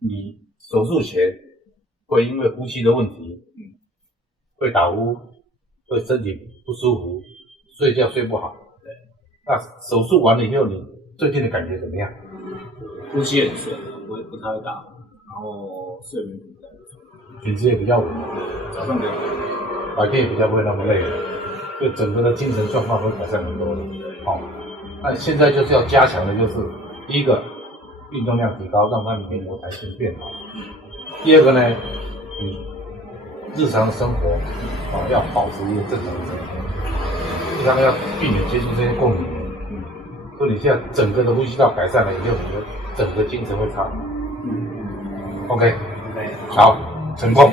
你手术前会因为呼吸的问题，会打呼，会身体不舒服，睡觉睡不好。对，那手术完了以后，你最近的感觉怎么样？呼吸很顺，不太会打，然后睡眠不太错，品质也比较稳，早上比较白天也比较不会那么累了，就整个的精神状况会改善很多的。好，那现在就是要加强的就是第一个运动量提高，让它黏膜弹性变好。第二个呢，你日常生活要保持一个正常的生活，日常要避免接触这些过敏源。所以你现在整个的呼吸道改善了以后，你的整个精神会差。OK，好，成功。